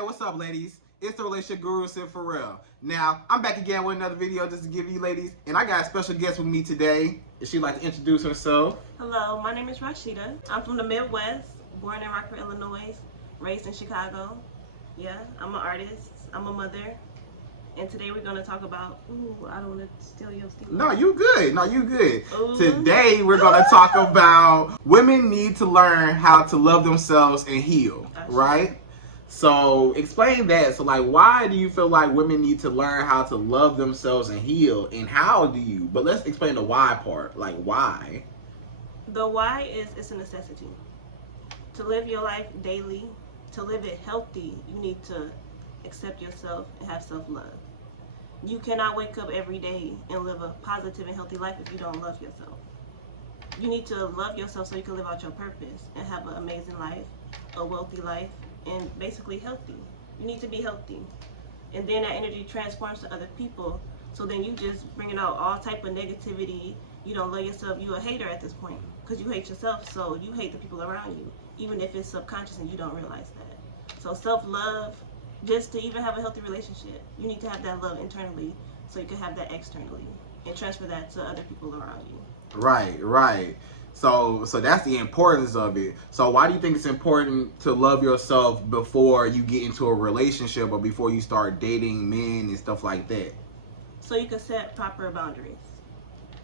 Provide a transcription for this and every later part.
Hey, what's up, ladies? It's the relationship guru, Sydd Ferrell. Now, I'm back again with another video just to give you ladies, and I got a special guest with me today. If she'd like to introduce herself. Hello, my name is Rashida. I'm from the Midwest, born in Rockford, Illinois, raised in Chicago. Yeah, I'm an artist, I'm a mother, and today we're going to talk about, I don't want to steal your steal. No, you good. No, you good. Today, we're going to talk about women need to learn how to love themselves and heal, right? So explain that. So like, why do you feel like women need to learn how to love themselves and heal, and how do you? But let's explain the why part. Like, why? The why is it's a necessity. To live your life daily, to live it healthy, you need to accept yourself and have self-love. You cannot wake up every day and live a positive and healthy life if you don't love yourself. You need to love yourself so you can live out your purpose and have an amazing life, a wealthy life, and basically healthy. You need to be healthy, and then that energy transforms to other people. So then you just bringing out all type of negativity. You don't love yourself. You a hater at this point because you hate yourself. So you hate the people around you, even if it's subconscious and you don't realize that. So self-love, just to even have a healthy relationship, you need to have that love internally so you can have that externally and transfer that to other people around you. Right. So that's the importance of it. So why do you think it's important to love yourself before you get into a relationship or before you start dating men and stuff like that? So you can set proper boundaries.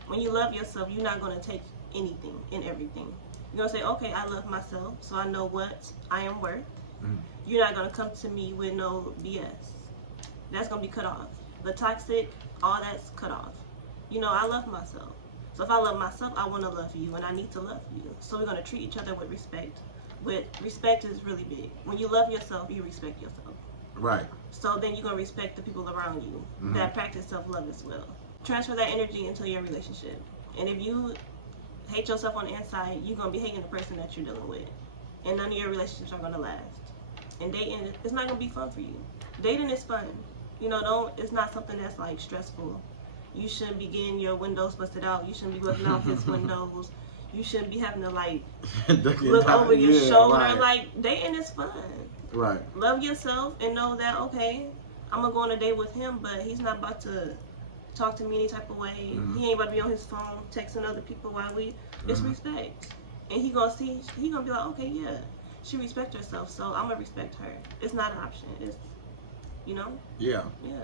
When you love yourself, you're not going to take anything and everything. You're going to say, okay, I love myself, so I know what I am worth. You're not going to come to me with no BS. That's going to be cut off. The toxic, all that's cut off. You know, I love myself. So if I love myself, I want to love you, and I need to love you. So we're going to treat each other with respect. Respect is really big. When you love yourself, you respect yourself. Right. So then you're going to respect the people around you that practice self-love as well. Transfer that energy into your relationship. And if you hate yourself on the inside, you're going to be hating the person that you're dealing with. And none of your relationships are going to last. And dating, it's not going to be fun for you. Dating is fun. You know, it's not something that's like stressful. You shouldn't be getting your windows busted out. You shouldn't be looking out his windows. You shouldn't be having to like look over your shoulder. Right. Like, dating is fun. Right. Love yourself and know that, okay, I'm going to go on a date with him, but he's not about to talk to me any type of way. He ain't about to be on his phone texting other people while it's respect. And he going to be like, okay, yeah, she respect herself, so I'm going to respect her. It's not an option. It's, you know? Yeah. Yeah.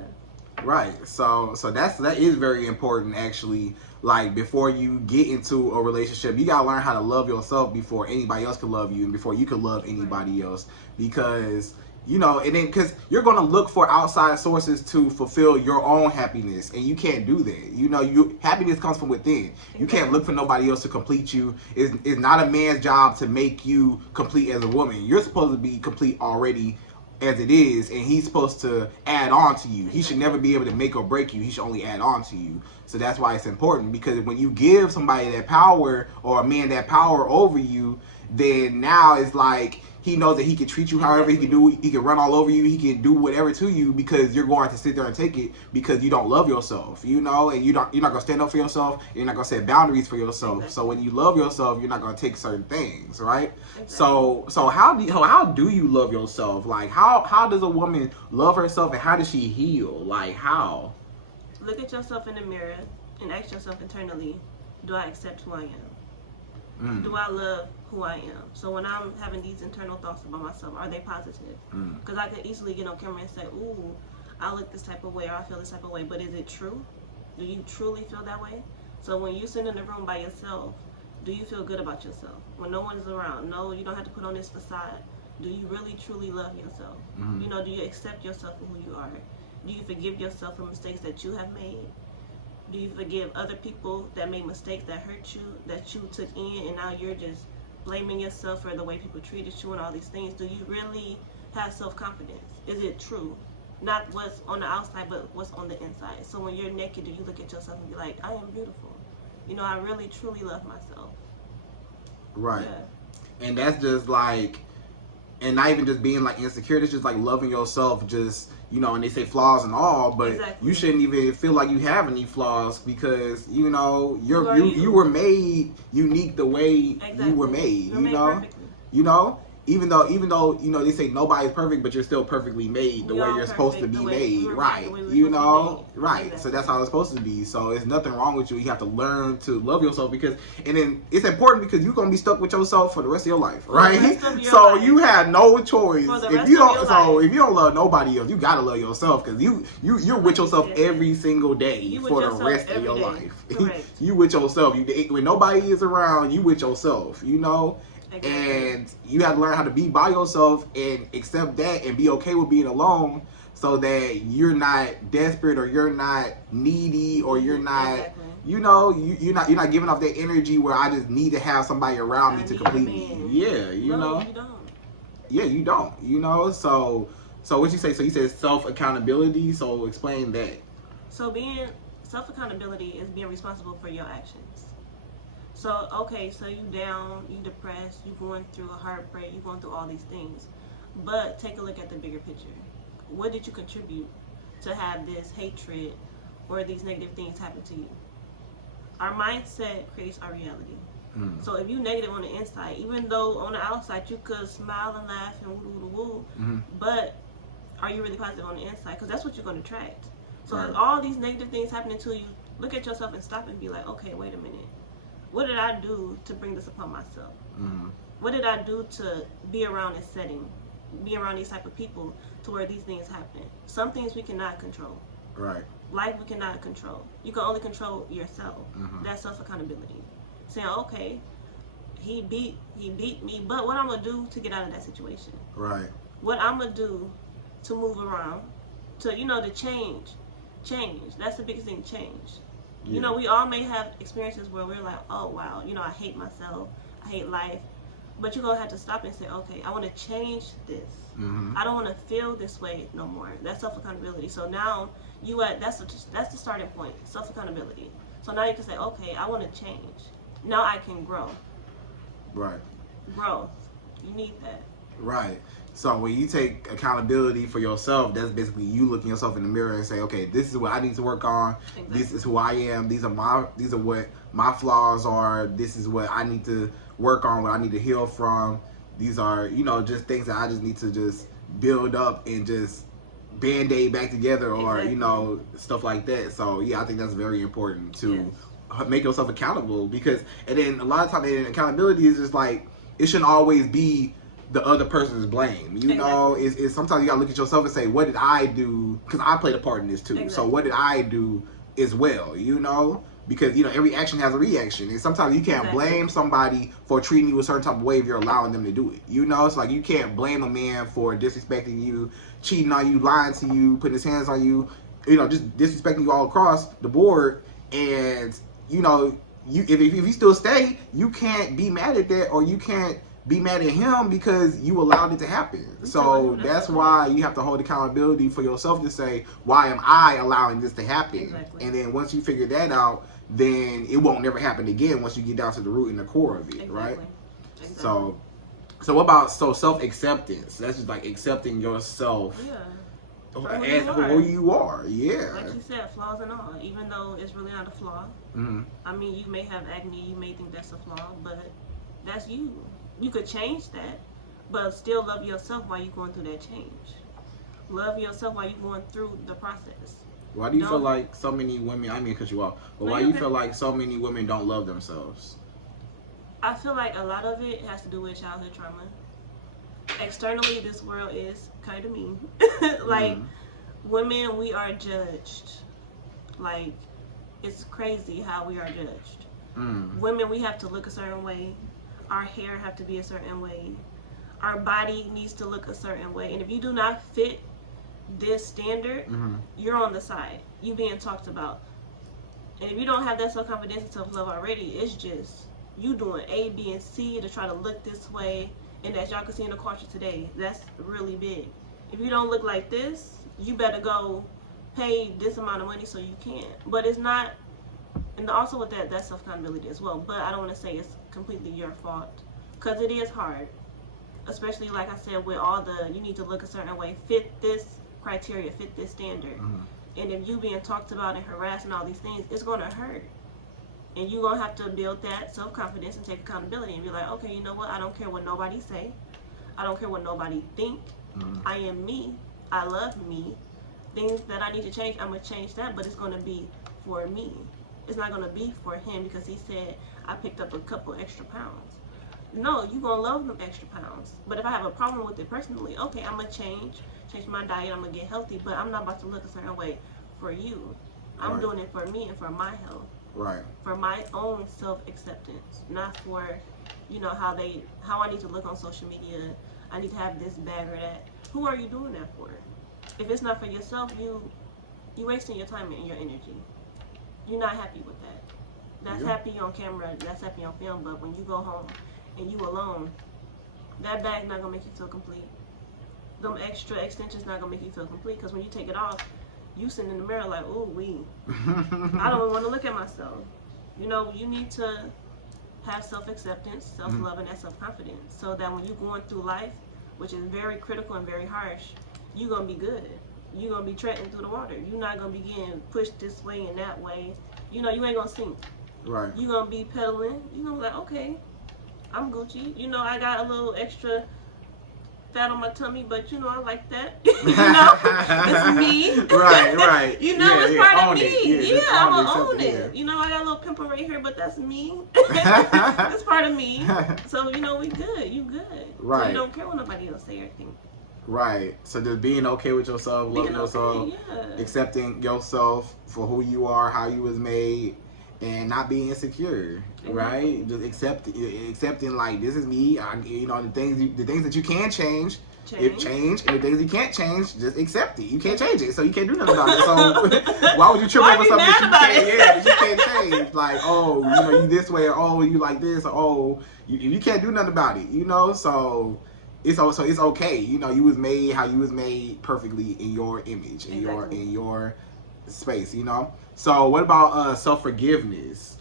Right. So that is very important, actually. Like, before you get into a relationship, you gotta learn how to love yourself before anybody else can love you and before you can love anybody else. Because, you know, and then because you're gonna look for outside sources to fulfill your own happiness, and you can't do that. You know, happiness comes from within. You can't look for nobody else to complete you. It's not a man's job to make you complete as a woman. You're supposed to be complete already as it is, and he's supposed to add on to you. He should never be able to make or break you. He should only add on to you. So that's why it's important, because when you give somebody that power, or a man that power over you, then now it's like he knows that he can treat you however he can do. He can run all over you. He can do whatever to you, because you're going to sit there and take it because you don't love yourself, you know, and you're not going to stand up for yourself. You're not going to set boundaries for yourself. Exactly. So when you love yourself, you're not going to take certain things, right? Exactly. So how do you love yourself? Like, how does a woman love herself, and how does she heal? Like, how? Look at yourself in the mirror and ask yourself internally, do I accept who I am? Do I love who I am? So when I'm having these internal thoughts about myself, are they positive? Because I could easily get on camera and say, ooh, I look this type of way, or I feel this type of way, but is it true? Do you truly feel that way? So when you sit in the room by yourself, do you feel good about yourself? When no one's around, no, you don't have to put on this facade. Do you really truly love yourself? You know, do you accept yourself for who you are? Do you forgive yourself for mistakes that you have made? Do you forgive other people that made mistakes that hurt you, that you took in, and now you're just blaming yourself for the way people treated you and all these things? Do you really have self-confidence? Is it true? Not what's on the outside, but what's on the inside. So when you're naked, do you look at yourself and be like, I am beautiful? You know, I really, truly love myself. Right. Yeah. And that's just like, and not even just being like insecure, it's just like loving yourself, just, you know, and they say flaws and all, but you shouldn't even feel like you have any flaws, because, you know, you were made unique the way you were made, you know, even though you know they say nobody's perfect, but you're still perfectly made the way you're supposed to be made, right? You know, right? Exactly. So that's how it's supposed to be. So it's nothing wrong with you. You have to learn to love yourself because, and then it's important because you're gonna be stuck with yourself for the rest of your life, right? So you have no choice if you don't. So if you don't love nobody else, you gotta love yourself because you're with yourself every single day for the rest of your life. You with yourself. When nobody is around, you with yourself. You know. Exactly. And you have to learn how to be by yourself and accept that and be okay with being alone so that you're not desperate or you're not needy or you're not you know you're not giving off that energy where I just need to have somebody around me to complete me. Yeah, you know. You don't. Yeah, you don't. You know, so what you say? So you said self accountability. So explain that. So being self accountability is being responsible for your actions. So, okay, so you down, you depressed, you going through a heartbreak, you going through all these things. But take a look at the bigger picture. What did you contribute to have this hatred or these negative things happen to you? Our mindset creates our reality. So if you negative on the inside, even though on the outside you could smile and laugh and woo, but are you really positive on the inside? Because that's what you're going to attract. So if all these negative things happening to you, look at yourself and stop and be like, okay, wait a minute. What did I do to bring this upon myself? What did I do to be around this setting, be around these type of people to where these things happen? Some things we cannot control. Right. Life we cannot control. You can only control yourself. That's self accountability. Saying, okay, he beat me, but what I'm gonna do to get out of that situation? Right. What I'm gonna do to move around, to to change. That's the biggest thing. Change. Yeah. You know, we all may have experiences where we're like, oh, wow, I hate myself, I hate life. But you're going to have to stop and say, okay, I want to change this. I don't want to feel this way no more. That's self-accountability. So now, that's the starting point, self-accountability. So now you can say, okay, I want to change. Now I can grow. Right. Grow. You need that. Right. So when you take accountability for yourself, that's basically you looking yourself in the mirror and say, okay, this is what I need to work on. Exactly. This is who I am. These are what my flaws are. This is what I need to work on, what I need to heal from. These are, just things that I just need to just build up and just band-aid back together or, stuff like that. So yeah, I think that's very important to make yourself accountable because, and then a lot of times accountability is just like, it shouldn't always be the other person's blame. It's sometimes you gotta look at yourself and say, what did I do? Because I played a part in this too. Exactly. So what did I do as well? Because every action has a reaction, and sometimes you can't blame somebody for treating you a certain type of way if you're allowing them to do it. It's like you can't blame a man for disrespecting you, cheating on you, lying to you, putting his hands on you, just disrespecting you all across the board. And if you still stay, you can't be mad at that, or you can't be mad at him because you allowed it to happen. So that's why you have to hold accountability for yourself to say, why am I allowing this to happen? Exactly. And then once you figure that out, then it won't never happen again once you get down to the root and the core of it, right? Exactly. So what about self-acceptance? That's just like accepting yourself as who you are. Yeah. Like you said, flaws and all, even though it's really not a flaw. I mean, you may have acne, you may think that's a flaw, but that's you. You could change that, but still love yourself while you're going through that change. Love yourself while you're going through the process. Why do you feel like so many women, I mean, cut you off, but why do you feel like so many women don't love themselves? I feel like a lot of it has to do with childhood trauma. Externally, this world is kind of mean. Like, women, we are judged. Like, it's crazy how we are judged. Women, we have to look a certain way. Our hair have to be a certain way. Our body needs to look a certain way. And if you do not fit this standard, you're on the side. You being talked about. And if you don't have that self-confidence and self-love already, it's just you doing A, B, and C to try to look this way. And as y'all can see in the culture today, that's really big. If you don't look like this, you better go pay this amount of money so you can. But it's not, and also with that's self-accountability as well. But I don't want to say it's completely your fault, because it is hard, especially like I said, with all you need to look a certain way, fit this criteria, fit this standard. And if you being talked about and harassed and all these things, it's going to hurt. And you're going to have to build that self-confidence and take accountability and be like, okay, you know what? I don't care what nobody say. I don't care what nobody think. I am me. I love me. Things that I need to change, I'm gonna change that, but it's gonna be for me. It's not gonna be for him because he said I picked up a couple extra pounds. No, you gonna love them extra pounds. But if I have a problem with it personally, okay, I'm gonna change my diet. I'm gonna get healthy, but I'm not about to look a certain way for you. I'm doing it for me and for my health. Right. For my own self-acceptance, not for, how I need to look on social media. I need to have this bag or that. Who are you doing that for? If it's not for yourself, you wasting your time and your energy. You're not happy with that. That's happy on camera, that's happy on film, but when you go home and you alone, that bag not gonna make you feel complete. Them extra extensions not gonna make you feel complete, because when you take it off, you sitting in the mirror like, ooh, I don't want to look at myself. You need to have self-acceptance, self-love, and that self-confidence, so that when you're going through life, which is very critical and very harsh, you're going to be good. You're going to be treading through the water. You're not going to be getting pushed this way and that way. You ain't going to sink. Right. You're going to be pedaling. You're going to be like, okay, I'm Gucci. I got a little extra fat on my tummy, but I like that. It's me. Right. It's part of me. Yeah, I'm gonna own it. I got a little pimple right here, but that's me. It's part of me. So we good. You good. Right. So you don't care what nobody else say or think. Right. So just being okay with yourself, loving yourself, accepting yourself for who you are, how you was made, and not being insecure. Right. Just accepting like, this is me. The things that you can change. Change, and the things you can't change, just accept it. You can't change it, so you can't do nothing about it. So why would you trip over something that you can't change? Like, you this way, or you like this, or you can't do nothing about it. So it's okay. You was made how you was made, perfectly in your image, in your space. So what about self-forgiveness?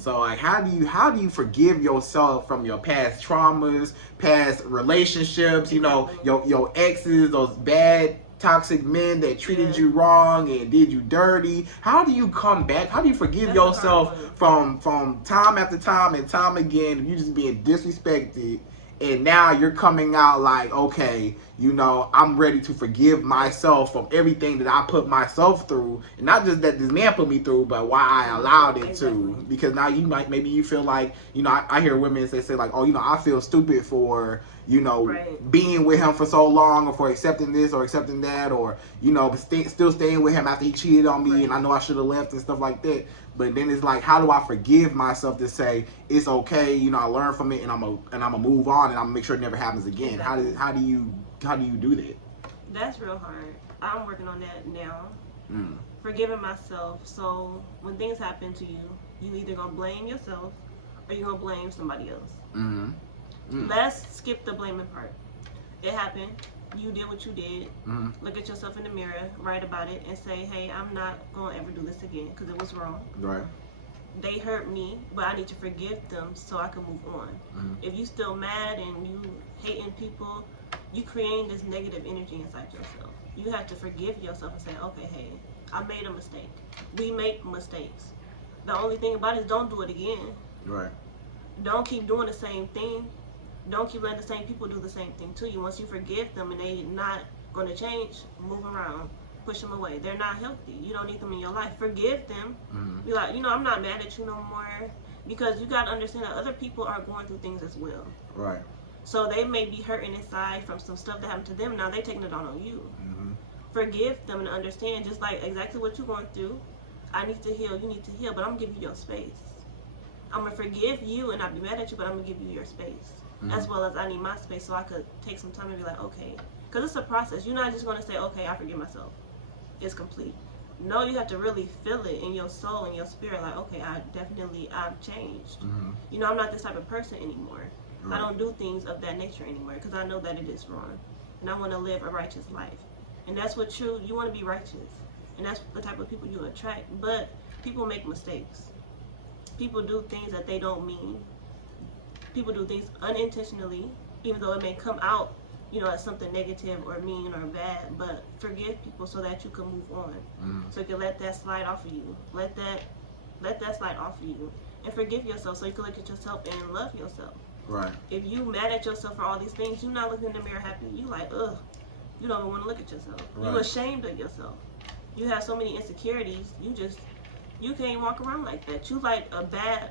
So like, how do you forgive yourself from your past traumas, past relationships, your exes, those bad toxic men that treated you wrong and did you dirty? How do you come back? How do you forgive yourself from time after time and time again if you just being disrespected? And now you're coming out like, okay, I'm ready to forgive myself from everything that I put myself through. And not just that this man put me through, but why I allowed it to. Because now maybe you feel like, I hear women say like, oh, I feel stupid for, being with him for so long, or for accepting this or accepting that, or, still staying with him after he cheated on me and I know I should have left and stuff like that. But then it's like, how do I forgive myself to say it's okay? I learned from it, and I'm gonna move on, and I'm gonna make sure it never happens again. Exactly. How do you do that? That's real hard. I'm working on that now. Forgiving myself. So when things happen to you, you either gonna blame yourself or you're gonna blame somebody else. Let's skip the blaming part. It happened. You did what you did. Look at yourself in the mirror, write about it, and say, hey, I'm not going to ever do this again because it was wrong. Right. They hurt me, but I need to forgive them so I can move on. If you still mad and you hating people, you creating this negative energy inside yourself. You have to forgive yourself and say, okay, hey, I made a mistake. We make mistakes. The only thing about it is don't do it again. Right. Don't keep doing the same thing. Don't keep letting the same people do the same thing to you. Once you forgive them and they're not going to change, move around, push them away. They're not healthy. You don't need them in your life. Forgive them. Be like, I'm not mad at you no more. Because you got to understand that other people are going through things as well. Right. So they may be hurting inside from some stuff that happened to them. Now they're taking it on you. Forgive them and understand, just like exactly what you're going through. I need to heal. You need to heal. But I'm going to give you your space. I'm going to forgive you and not be mad at you, but I'm going to give you your space. As well as I need my space so I could take some time and be like, okay. Because it's a process. You're not just going to say, okay, I forgive myself. It's complete. No, you have to really feel it in your soul and your spirit. Like, okay, I've changed. I'm not this type of person anymore. I don't do things of that nature anymore because I know that it is wrong. And I want to live a righteous life. And that's what you want to be righteous. And that's the type of people you attract. But people make mistakes. People do things that they don't mean. People do things unintentionally, even though it may come out, as something negative or mean or bad. But forgive people so that you can move on. So you can let that slide off of you. Let that slide off of you. And forgive yourself so you can look at yourself and love yourself. Right. If you mad at yourself for all these things, you're not looking in the mirror happy. You like, ugh. You don't even want to look at yourself. Right. You ashamed of yourself. You have so many insecurities. You can't walk around like that. You're a bad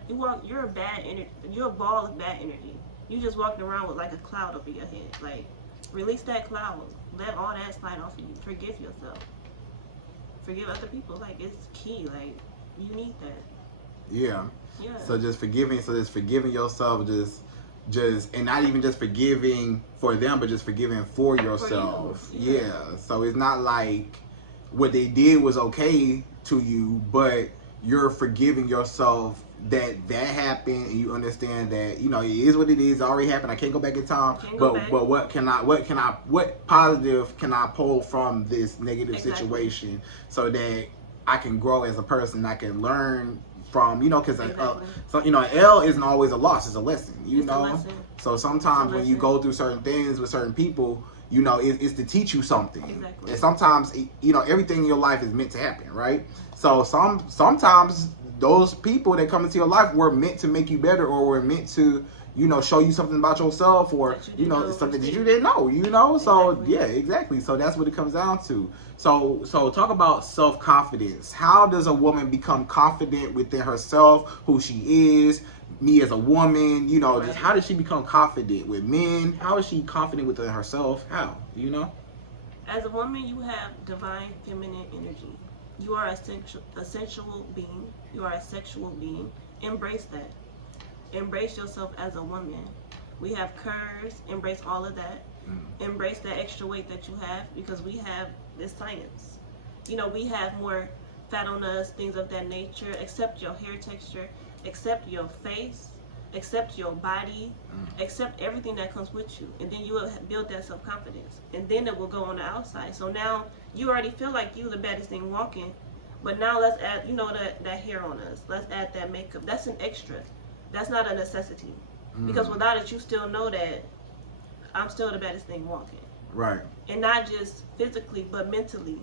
energy. You're a ball of bad energy. You just walking around with like a cloud over your head. Like, release that cloud. Let all that slide off of you. Forgive yourself. Forgive other people. Like, it's key. Like, you need that. Yeah. Yeah. So just forgiving yourself, just and not even just forgiving for them, but just forgiving for yourself. For you. Yeah. So it's not like what they did was okay to you, but you're forgiving yourself that happened, and you understand that, you know, it is what it is. It already happened. I can't go back in time. But what positive can I pull from this negative situation so that I can grow as a person? I can learn from, you know, because so, you know, an L isn't always a loss; it's a lesson. You know, so sometimes when you go through certain things with certain people, you know, it's to teach you something. Exactly. And sometimes, you know, everything in your life is meant to happen, right? So sometimes those people that come into your life were meant to make you better, or were meant to, you know, show you something about yourself, or you know, something that you didn't know, you know. So yeah, exactly. So that's what it comes down to. So talk about self-confidence. How does a woman become confident within herself, who she is, me as a woman, you know, just how does she become confident with men? How is she confident within herself? How, you know? As a woman, you have divine feminine energy. You are a sensual being. You are a sexual being. Embrace that. Embrace yourself as a woman. We have curves. Embrace all of that. Embrace that extra weight that you have, because we have this science. You know, we have more fat on us, things of that nature. Accept your hair texture. Accept your face. Accept your body. Accept everything that comes with you. And then you will build that self-confidence. And then it will go on the outside. So now you already feel like you the baddest thing walking. But now let's add, you know, that hair on us. Let's add that makeup. That's an extra. That's not a necessity. Because without it, you still know that I'm still the baddest thing walking. Right. And not just physically, but mentally.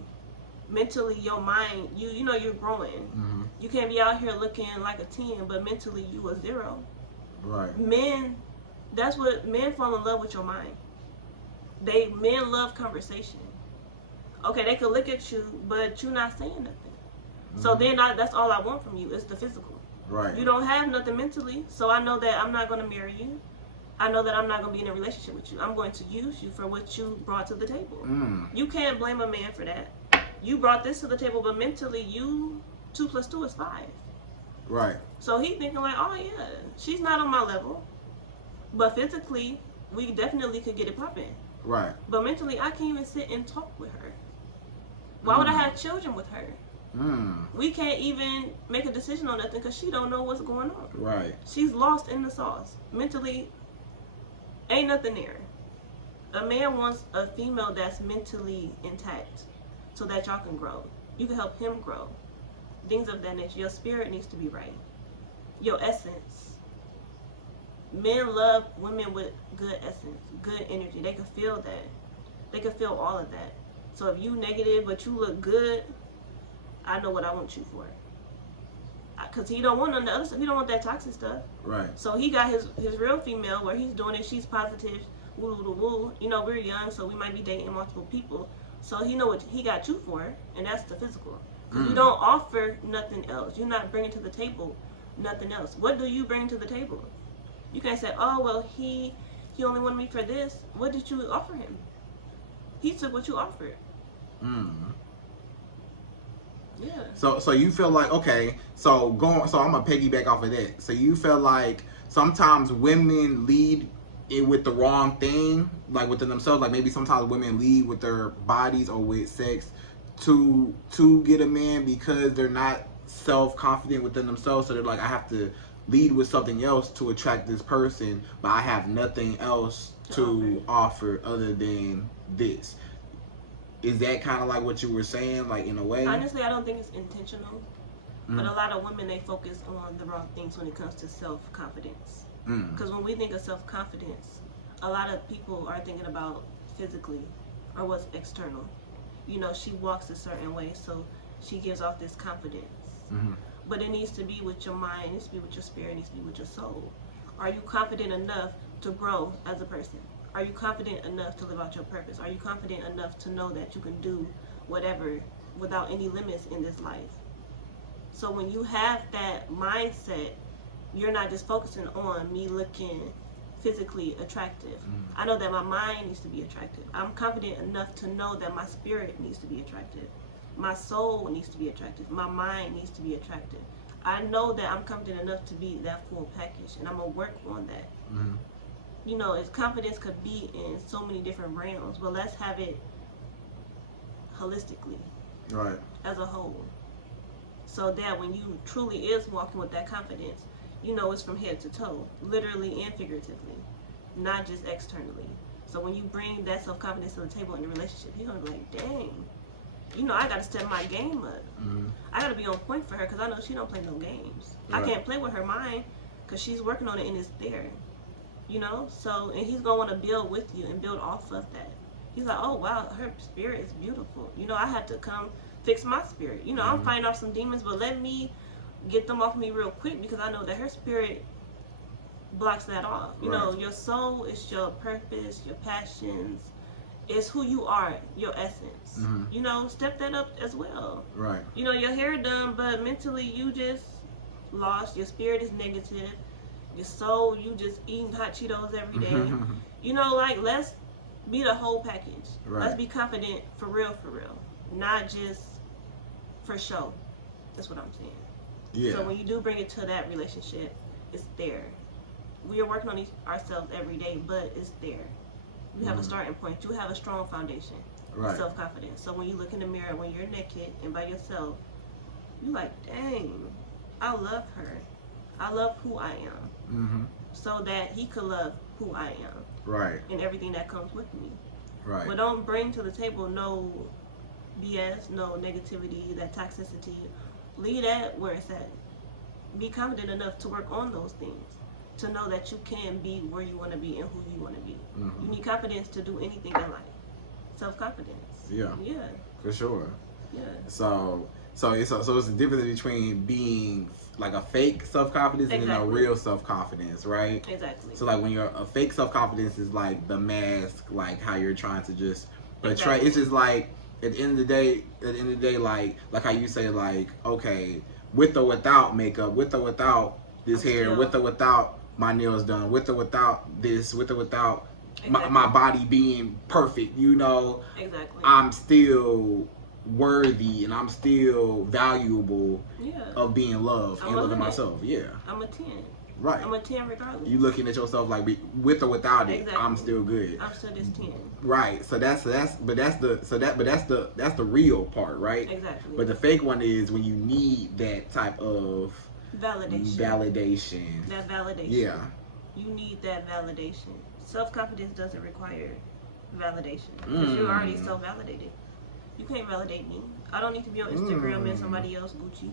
Mentally, your mind, you know you're growing. You can't be out here looking like a 10, but mentally you a 0. Right. Men fall in love with your mind. Men love conversation. Okay, they could look at you, but you're not saying nothing. So then that's all I want from you is the physical. Right. You don't have nothing mentally, so I know that I'm not going to marry you. I know that I'm not going to be in a relationship with you. I'm going to use you for what you brought to the table. You can't blame a man for that. You brought this to the table, but mentally, 2 + 2 is 5. Right. So he thinking like, oh yeah, she's not on my level. But physically, we definitely could get it popping. Right. But mentally, I can't even sit and talk with her. Why would I have children with her? We can't even make a decision on nothing because she don't know what's going on. Right. She's lost in the sauce. Mentally, ain't nothing there. A man wants a female that's mentally intact so that y'all can grow. You can help him grow. Things of that nature. Your spirit needs to be right. Your essence. Men love women with good essence, good energy. They can feel that. They can feel all of that. So if you negative but you look good, I know what I want you for. Because he don't want none of the other stuff. He don't want that toxic stuff. Right. So he got his real female where he's doing it. She's positive. Woo woo woo. You know, we're young, so we might be dating multiple people. So he know what he got you for, and that's the physical. You don't offer nothing else. You're not bringing to the table nothing else. What do you bring to the table? You can't say, oh, well, he only wanted me for this. What did you offer him? He took what you offered. Yeah. So you feel like, okay, so I'm gonna piggyback off of that. So you feel like sometimes women lead it with the wrong thing, like within themselves. Like maybe sometimes women lead with their bodies or with sex to get a man because they're not self-confident within themselves. So they're like, I have to lead with something else to attract this person, but I have nothing else to offer other than this. Is that kind of like what you were saying, like in a way? Honestly, I don't think it's intentional. But a lot of women, they focus on the wrong things when it comes to self-confidence. Because when we think of self-confidence, a lot of people are thinking about physically or what's external. You know, she walks a certain way, so she gives off this confidence. But it needs to be with your mind, it needs to be with your spirit, it needs to be with your soul. Are you confident enough to grow as a person? Are you confident enough to live out your purpose? Are you confident enough to know that you can do whatever without any limits in this life? So when you have that mindset, you're not just focusing on me looking physically attractive. I know that my mind needs to be attractive. I'm confident enough to know that my spirit needs to be attractive. My soul needs to be attractive. My mind needs to be attractive. I know that I'm confident enough to be that full package, and I'm going to work on that. You know, as confidence could be in so many different realms, but let's have it holistically, right, as a whole. So that when you truly is walking with that confidence, you know it's from head to toe, literally and figuratively, not just externally. So when you bring that self-confidence to the table in the relationship, you're going to be like, dang, you know, I got to step my game up. I got to be on point for her because I know she don't play no games. Right. I can't play with her mind because she's working on it and it's there. You know? So, and he's going to want to build with you and build off of that. He's like, oh, wow, her spirit is beautiful. You know, I have to come fix my spirit. You know, I'm fighting off some demons, but let me get them off me real quick because I know that her spirit blocks that off. You know, your soul is your purpose, your passions. It's who you are, your essence. You know, step that up as well. Right. You know, your hair done, but mentally you just lost. Your spirit is negative. Your soul, you just eating hot Cheetos every day. You know, like, let's be the whole package. Let's be confident for real, not just for show. That's what I'm saying. Yeah. So when you do bring it to that relationship, it's there. We are working on ourselves every day, but it's there. You have a starting point. You have a strong foundation. Self-confidence. So when you look in the mirror, when you're naked and by yourself, you're like, dang, I love her. I love who I am. So that he could love who I am. Right. And everything that comes with me. Right. But don't bring to the table no BS, no negativity, that toxicity. Leave that where it's at. Be confident enough to work on those things. To know that you can be where you want to be and who you want to be. You need confidence to do anything in life. Self-confidence. Yeah. Yeah. For sure. Yeah. So it's the difference between being like a fake self-confidence and then a real self-confidence, right? Exactly. So like when you're a fake self-confidence is like the mask, like how you're trying to just portray. It's just like at the end of the day, like how you say, like, okay, with or without makeup, with or without this hair, with or without my nails done, with or without this, with or without my body being perfect, you know, I'm still worthy and I'm still valuable of being loved and loving myself. Yeah. I'm a 10. Right. I'm a 10 regardless. You looking at yourself like with or without it, I'm still good. I'm still this 10. Right. So that's the real part, right? Exactly. But the fake one is when you need that type of validation. That validation. Yeah. You need that validation. Self-confidence doesn't require validation because you're already self-validated. You can't validate me. I don't need to be on Instagram and somebody else Gucci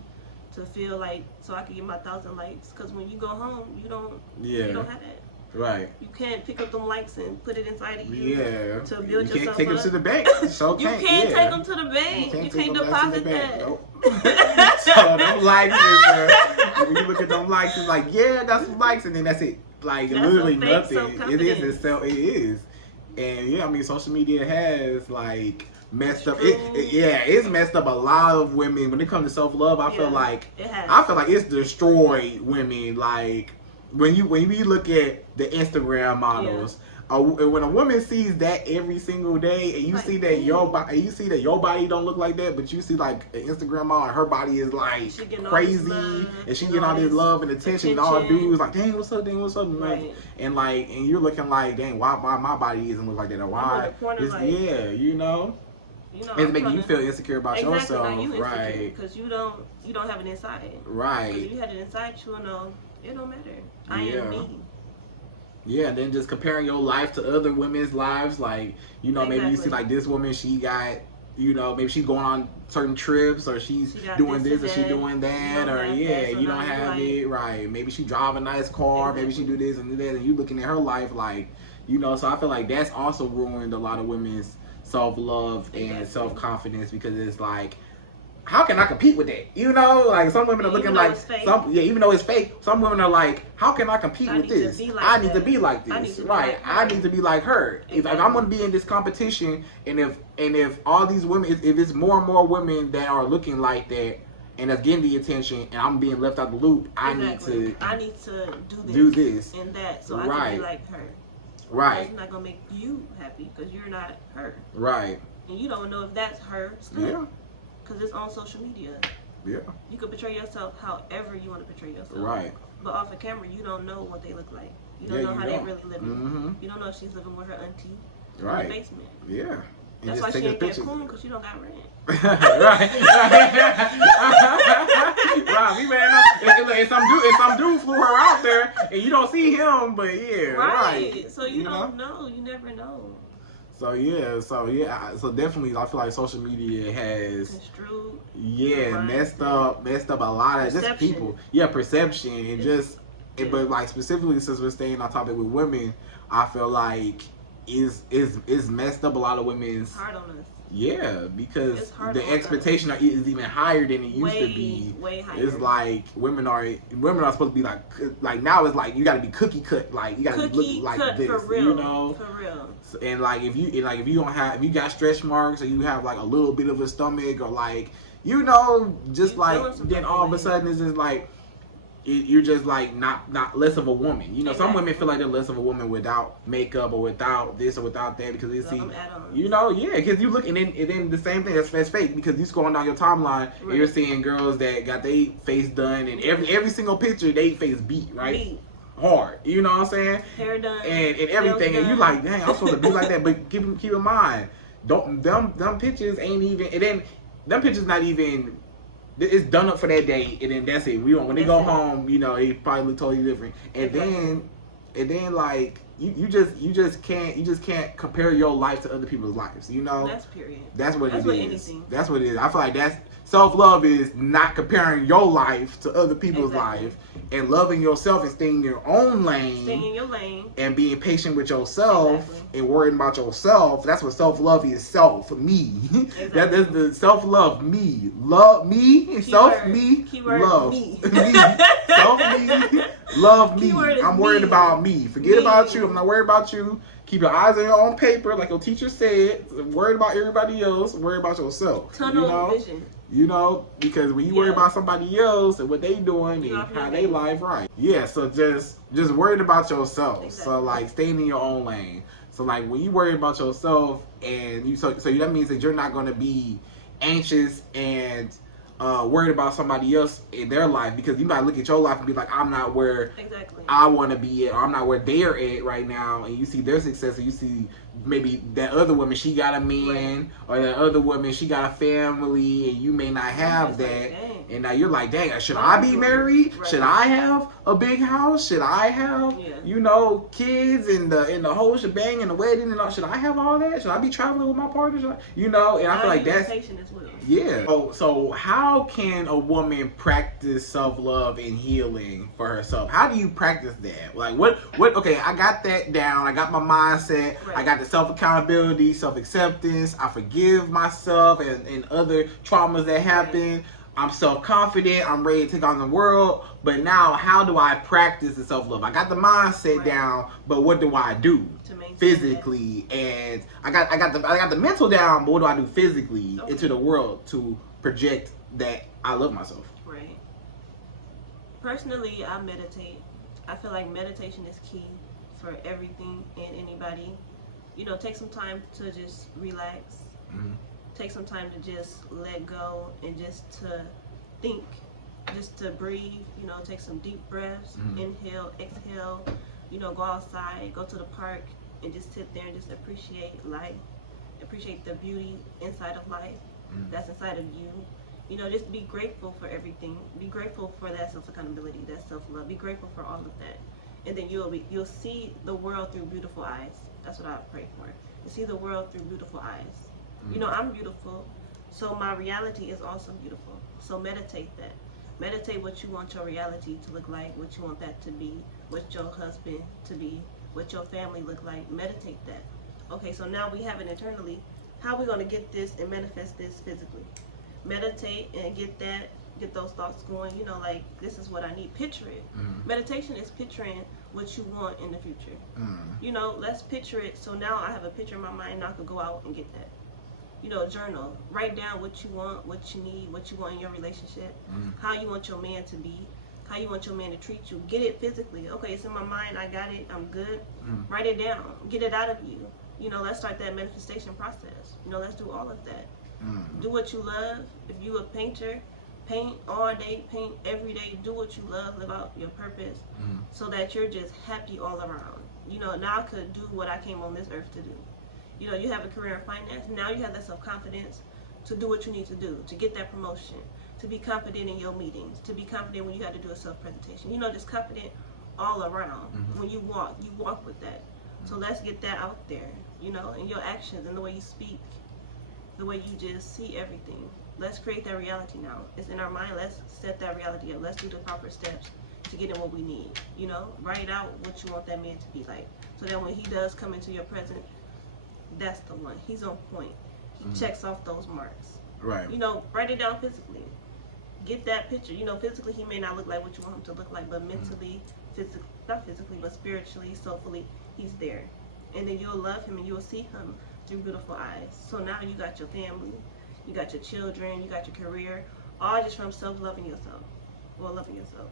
to feel like so I can get my 1,000 likes. Because when you go home, you don't have that. Right. You can't pick up them likes and put it inside of you to build yourself up. You can't take them to the bank. So you can't take them to the bank. You can't deposit that. Nope. So them likes is, when you look at them likes, it's like, yeah, that's some likes, and then that's it. Like, that's literally nothing. It is. And yeah, I mean, social media has like messed up. It's messed up a lot of women when it comes to self-love. I feel like it's destroyed women. Like when you look at the Instagram models, when a woman sees that every single day, and you like, see that your body don't look like that, but you see like an Instagram model, and her body is like crazy, and she getting all this love and attention, and all dudes like, dang, what's up, right. And you're looking like, dang, why my body doesn't look like that, or why? You know. It's making you feel insecure about yourself, right? Because you don't have it inside, right? If you had it inside, you will know it don't matter. I am me. Yeah, and then just comparing your life to other women's lives, like, you know, maybe you see like this woman, she got, you know, maybe she's going on certain trips, or she's doing this or she's doing that, or you don't have it, right? Maybe she drive a nice car, maybe she do this and do that, and you looking at her life like, you know, so I feel like that's also ruined a lot of women's self-love and self-confidence, because it's like, how can I compete with that? You know, like some women are looking like some, yeah, even though it's fake, some women are like, how can I compete with this? I need to be like this, right? I need to be like her. If I'm going to be in this competition, and if all these women, if it's more and more women that are looking like that, and that's getting the attention, and I'm being left out the loop, I need to do this and that, so I can be like her. Right. That's not gonna make you happy because you're not her. Right. And you don't know if that's her still. Yeah. Because it's on social media. Yeah. You can portray yourself however you want to portray yourself. Right. But off of camera, you don't know what they look like. You don't know how they really live. Mm-hmm. You don't know if she's living with her auntie right. in the basement. Yeah. And that's why she ain't get cool because she don't got rent. right. Right. We ran up. And some dude flew her out there, and you don't see him, but yeah. Right. So you don't know. You never know. So so definitely I feel like social media has construed, messed up a lot of just people, perception and just but like specifically since we're staying on topic with women, I feel like is messed up a lot of women's hard on us. Yeah, because the expectation is even higher than it used to be. Way higher. It's like women are supposed to be like now it's like you got to be cookie cut, like you got to look like this, for real, you know. For real. And like if you got stretch marks or you have like a little bit of a stomach or like just like then all of a sudden it's just like you're just like not less of a woman. You know, some women feel like they're less of a woman without makeup or without this or without that because they see, because you look and then the same thing that's fake because you scrolling down your timeline and you're seeing girls that got their face done and every single picture they face beat, right? Hard, you know what I'm saying? Hair done and everything, and you like, dang, I'm supposed to be like that, but keep in mind, them pictures ain't even, and then them pictures not even. It's done up for that day, and then that's it. When they go home, they probably look totally different. And then like you just can't compare your life to other people's lives. That's period. That's what it is. Anything. That's what it is. I feel like that's self-love is not comparing your life to other people's life and loving yourself and staying in your own lane. Staying in your lane. And being patient with yourself and worrying about yourself. That's what self-love is. Me. That's the self-love. Me. Love me. Self-me. Love. Me. Self me. Love me. I'm worried about me. Forget about you. I'm not worried about you. Keep your eyes on your own paper, like your teacher said. Worried about everybody else. Worry about yourself. Tunnel vision. Because when you worry about somebody else and what they doing and how they life, right? Yeah, so just worried about yourself. Exactly. So like staying in your own lane. So like when you worry about yourself and so that means that you're not gonna be anxious and worried about somebody else in their life because you might look at your life and be like, I'm not where I want to be at, or I'm not where they're at right now, and you see their success, and you see maybe that other woman, she got a man, or that other woman, she got a family, and you may not have that, and now you're like, dang, should I be married? Should I have a big house? Should I have, kids and the whole shebang and the wedding and all? Should I have all that? Should I be traveling with my partner? And I feel like that's So how can a woman practice self-love and healing for herself? How do you practice that? Like what okay, I got that down. I got my mindset. I got the self-accountability, self-acceptance. I forgive myself and other traumas that happen. I'm self-confident. I'm ready to take on the world. But now how do I practice the self-love? I got the mindset down, but what do I do physically? And I got the mental down, but what do I do physically into the world to project that I love myself? Right. Personally, I meditate. I feel like meditation is key for everything and anybody. Take some time to just relax. Mm-hmm. Take some time to just let go and just to think, just to breathe. Take some deep breaths. Mm-hmm. Inhale, exhale. Go outside, go to the park, and just sit there and just appreciate life. Appreciate the beauty inside of life. That's inside of you. Just be grateful for everything. Be grateful for that self-accountability, that self-love. Be grateful for all of that. And then you'll see the world through beautiful eyes. That's what I pray for. To see the world through beautiful eyes. I'm beautiful, so my reality is also beautiful. So meditate that. Meditate what you want your reality to look like, what you want that to be, what your husband to be, what your family look like. Meditate that. Okay, so now we have it internally. How are we going to get this and manifest this physically? meditate and get those thoughts going. You know, like, this is what I need. Picture it. Meditation is picturing what you want in the future. You know, let's picture it. So now I have a picture in my mind. Now I could go out and get that. You know, journal. Write down what you want, what you need, what you want in your relationship, how you want your man to be, how you want your man to treat you. Get it physically. Okay, it's in my mind. I got it. I'm good. Write it down. Get it out of you. You know, let's start that manifestation process. You know, let's do all of that. Do what you love. If you a painter, paint all day, paint every day. Do what you love. Live out your purpose so that you're just happy all around. You know, now I could do what I came on this earth to do. You know, you have a career in finance. Now you have that self-confidence to do what you need to do, to get that promotion, to be confident in your meetings, to be confident when you have to do a self-presentation. You know, just confident all around. When you walk with that. So let's get that out there, you know, in your actions and the way you speak, the way you just see everything. Let's create that reality now. It's in our mind. Let's set that reality up. Let's do the proper steps to get in what we need. You know, write out what you want that man to be like, so that when he does come into your present, that's the one. He's on point. He checks off those marks. Right. You know, write it down physically. Get that picture. You know, physically he may not look like what you want him to look like, but mentally, not physically, but spiritually, soulfully, he's there. And then you'll love him and you'll see him through beautiful eyes. So now you got your family, you got your children, you got your career, all just from self-loving yourself. Well, loving yourself.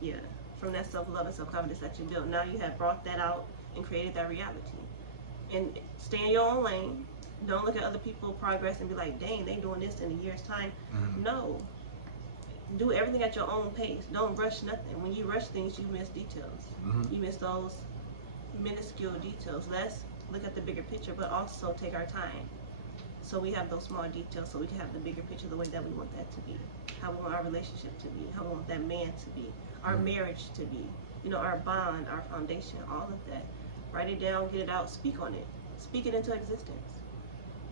Yeah. From that self-love and self-confidence that you built. Now you have brought that out and created that reality. And stay in your own lane. Don't look at other people's progress and be like, dang, they doing this in a year's time. No. Do everything at your own pace. Don't rush nothing. When you rush things, you miss details. You miss those minuscule details. Let's look at the bigger picture, but also take our time. So we have those small details, so we can have the bigger picture the way that we want that to be. How we want our relationship to be. How we want that man to be. Our marriage to be. You know, our bond, our foundation, all of that. Write it down, get it out, speak on it. Speak it into existence.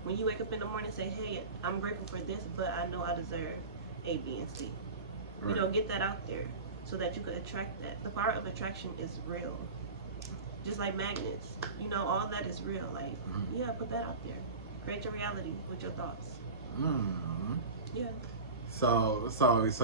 When you wake up in the morning, say, hey, I'm grateful for this, but I know I deserve A, B, and C. Right. You know, get that out there so that you could attract that. The power of attraction is real. Just like magnets. You know, all that is real. Like, yeah, put that out there. Create your reality with your thoughts. Yeah. So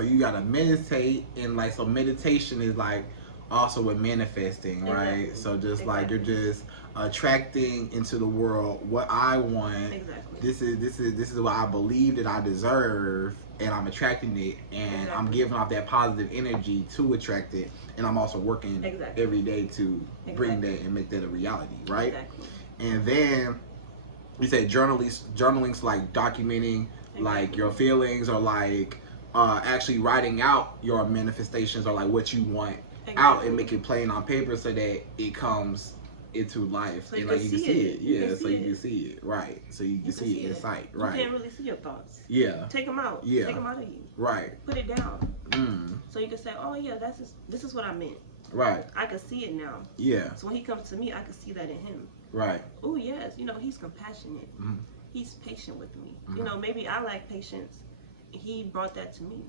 you gotta meditate, and like, so meditation is like also with manifesting, right? Exactly. So just like you're just attracting into the world what I want. Exactly. This is what I believe that I deserve, and I'm attracting it, and I'm giving off that positive energy to attract it, and I'm also working every day to bring that and make that a reality, right? Exactly. And then you said journaling's like documenting like your feelings, or like actually writing out your manifestations, or like what you want out, and make it plain on paper so that it comes into life, so and like you can see it. Yeah, so you can see it, right? So you can see it in sight, right? You can't really see your thoughts. Yeah. Take them out. Yeah. Take them out of you. Right. Put it down. So you can say, oh yeah, this is what I meant. Right. I can see it now. Yeah. So when he comes to me, I can see that in him. Right. Oh yes, you know, he's compassionate. He's patient with me. You know, maybe I lack patience. He brought that to me.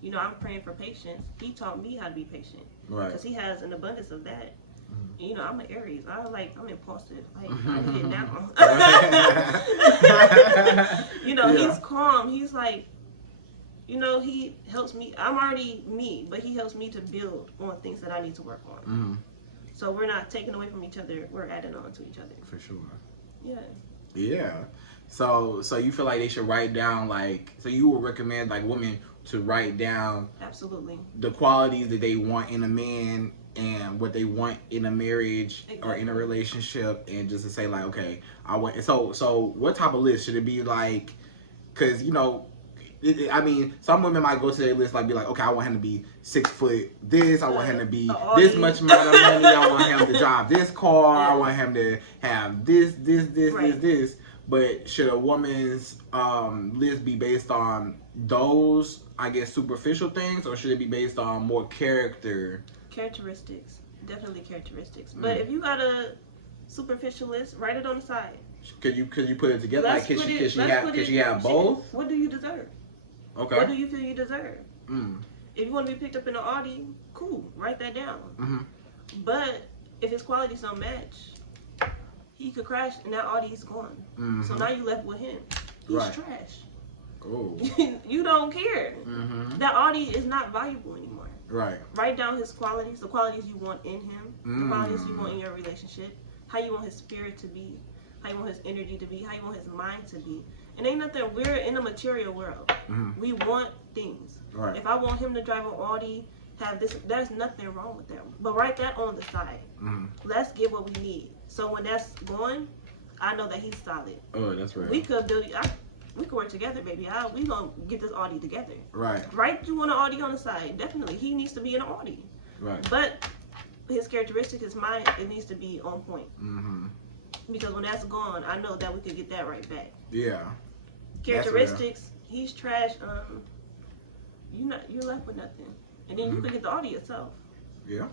You know, I'm praying for patience. He taught me how to be patient. Right. Because he has an abundance of that. And, you know, I'm an Aries. I'm impulsive. Like, I need it now. You know, he's calm. He's like, you know, he helps me. I'm already me, but he helps me to build on things that I need to work on. So we're not taking away from each other. We're adding on to each other. For sure. Yeah. Yeah. So you feel like they should write down, like, so you would recommend like women to write down absolutely the qualities that they want in a man and what they want in a marriage or in a relationship, and just to say like, okay, I want. So what type of list should it be? Like, because you know, I mean, some women might go to their list like, be like, okay, I want him to be 6 foot this, I want him to be this much amount of money, I want him to drive this car, I want him to have this. But should a woman's list be based on those, I guess, superficial things, or should it be based on more characteristics? Definitely characteristics. But if you got a superficial list, write it on the side. Could you put it together? Like, could she have both? What do you deserve? Okay. What do you feel you deserve? If you want to be picked up in an Audi, cool. Write that down. But if his qualities don't match, he could crash and that Audi's gone. So now you left with him. He's trash. Oh. You don't care. Mm-hmm. That Audi is not valuable anymore. Right. Write down his qualities, the qualities you want in him, the qualities you want in your relationship, how you want his spirit to be, how you want his energy to be, how you want his mind to be. And ain't nothing, we're in a material world. Mm-hmm. We want things. Right. If I want him to drive an Audi, have this, there's nothing wrong with that. But write that on the side. Mm-hmm. Let's get what we need. So when that's going, I know that he's solid. Oh, that's right. We could we could work together, baby. We gonna get this Audi together. Right. Right? You want an Audi on the side? Definitely. He needs to be in an Audi. Right. But his characteristic, his mind, it needs to be on point. Mm-hmm. Because when that's gone, I know that we could get that right back. Yeah. Characteristics, he's trash. You're left with nothing, and then you could get the Audi yourself. Yeah.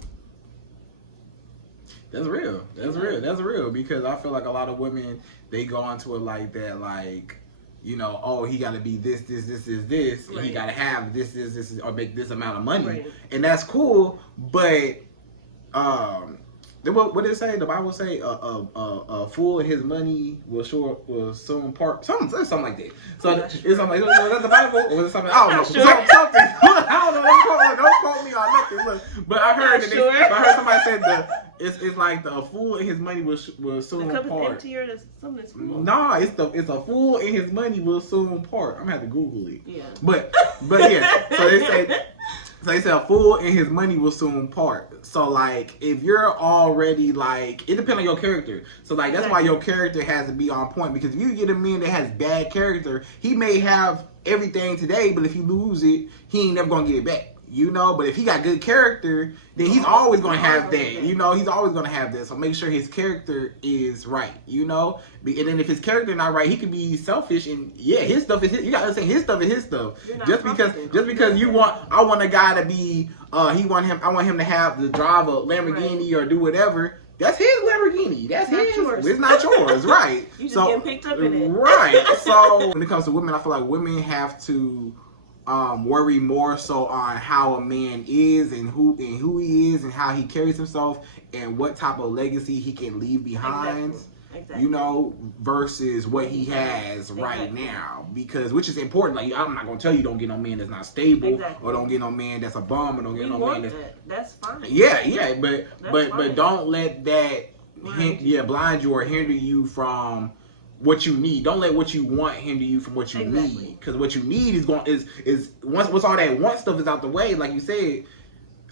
That's real. That's real. That's real. Because I feel like a lot of women, they go onto it like that, like, you know, oh, he got to be this, right. And he got to have this, or make this amount of money, right. And that's cool. But what did it say? The Bible say a fool and his money will soon part. Something like that. So it's something like that's the Bible, or was it something? I don't know. Sure. Something. I don't know. Don't quote me on nothing. Look, but I heard I heard somebody said it's like the fool and his money will soon part. The cup is empty or something is full. Nah, it's a fool and his money will soon part. I'm gonna have to Google it. Yeah. But yeah. So they say a fool and his money will soon part. So like if you're already like, it depends on your character. So like that's why your character has to be on point, because if you get a man that has bad character, he may have everything today, but if he lose it, he ain't never gonna get it back. You know, but if he got good character, then he's always going to have that. You know, he's always going to have that. So make sure his character is right, you know? And then if his character not right, he could be selfish, and yeah, his stuff is his. You got to say his stuff is his stuff. Just because I want a guy to be, I want him to have the drive a Lamborghini or do whatever. That's his Lamborghini. That's his. Yours. It's not yours, right? You just getting picked up in it. Right. So when it comes to women, I feel like women have to worry more so on how a man is and who he is and how he carries himself and what type of legacy he can leave behind. Exactly. You know, versus what he has right now, because which is important. Like, I'm not gonna tell you don't get no man that's not stable, or don't get no man that's a bum, or don't get no man that's fine. Yeah, but don't let that blind you or hinder you from what you need. Don't let what you want hinder you from what you need, because what you need is once all that want stuff is out the way, like you said,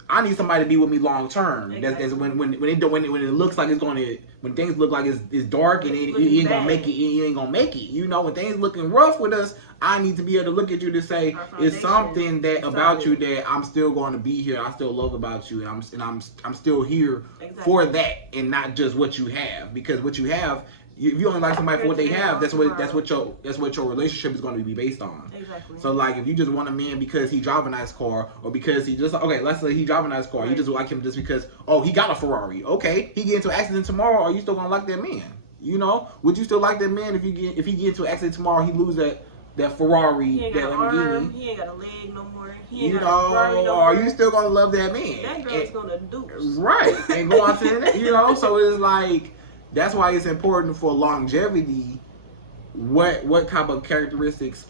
I need somebody to be with me long term. Exactly. That's when it looks like it's going to, when things look like it's dark and you ain't gonna make it. You ain't gonna make it. You know, when things looking rough with us, I need to be able to look at you to say it's something that about you that I'm still going to be here. I still love about you, and I'm still here for that, and not just what you have. Because what you have, if you only like somebody for what they have, that's what your relationship is going to be based on. Exactly. So like, if you just want a man because he drive a nice car, or because he just let's say he drive a nice car, you just like him just because he got a Ferrari. Okay, he get into an accident tomorrow, are you still gonna like that man? You know, would you still like that man if he get into an accident tomorrow, he lose that Ferrari, that Lamborghini? He ain't got a leg no more. Are you still gonna love that man? That girl's gonna do right and go on to the next. You know, so it's like. That's why it's important for longevity. What type of characteristics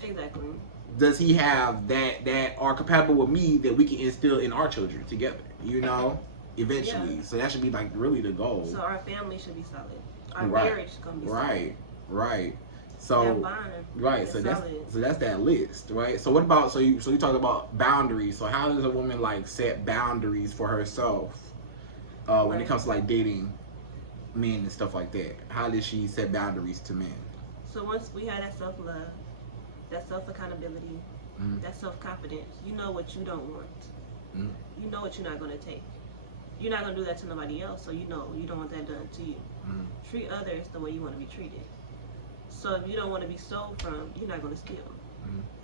does he have that are compatible with me that we can instill in our children together? You know, eventually. Yeah. So that should be like really the goal. So our family should be solid. Our marriage is gonna be solid. Right. So So that's that list, right? So what about so you talked about boundaries. So how does a woman like set boundaries for herself when it comes to like dating men and stuff like that? How does she set boundaries to men? So once we have that self-love, that self-accountability, that self-confidence, you know what you don't want. You know what you're not going to take. You're not going to do that to nobody else, so you know you don't want that done to you. Treat others the way you want to be treated. So if you don't want to be stole from, you're not going to steal.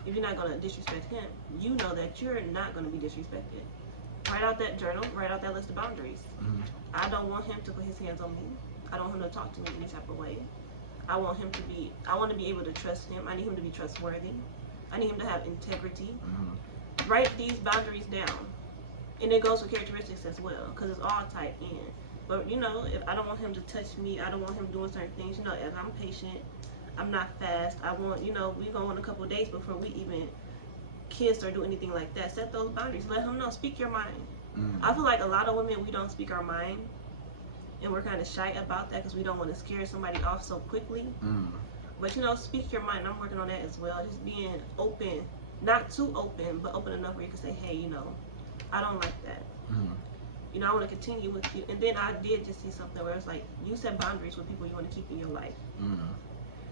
If you're not going to disrespect him, you know that you're not going to be disrespected. Write out that journal, write out that list of boundaries. I don't want him to put his hands on me. I don't want him to talk to me any type of way. I want to be able to trust him. I need him to be trustworthy. I need him to have integrity. Write these boundaries down. And it goes with characteristics as well, because it's all tied in. But you know, if I don't want him to touch me, I don't want him doing certain things, you know, if I'm patient, I'm not fast. I want, you know, we go on a couple dates before we even kiss or do anything like that. Set those boundaries. Let him know. Speak your mind. I feel like a lot of women, we don't speak our mind, and we're kind of shy about that because we don't want to scare somebody off so quickly. But, you know, speak your mind. I'm working on that as well. Just being open, not too open, but open enough where you can say, hey, you know, I don't like that. You know, I want to continue with you. And then I did just see something where it's like, you set boundaries with people you want to keep in your life.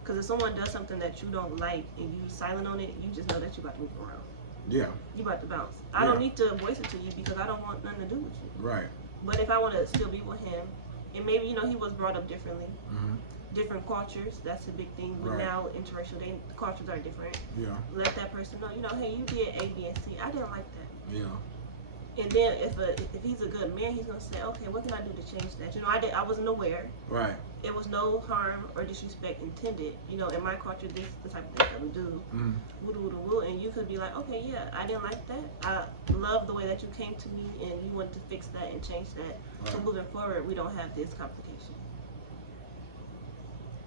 Because if someone does something that you don't like and you silent on it, you just know that you're about to move around. Yeah. You about to bounce. I don't need to voice it to you because I don't want nothing to do with you. Right. But if I want to still be with him, and maybe, you know, he was brought up differently. Different cultures, that's a big thing. But now interracial, the cultures are different. Yeah. Let that person know, you know, hey, you did A, B, and C. I didn't like that. Yeah. And then if he's a good man, he's gonna say, okay, what can I do to change that? You know, I wasn't aware. Right. It was no harm or disrespect intended. You know, in my culture, this is the type of thing that we do. Woo, woo, woo, woo. And you could be like, okay, yeah, I didn't like that. I love the way that you came to me and you wanted to fix that and change that. Right. So moving forward, we don't have this complication.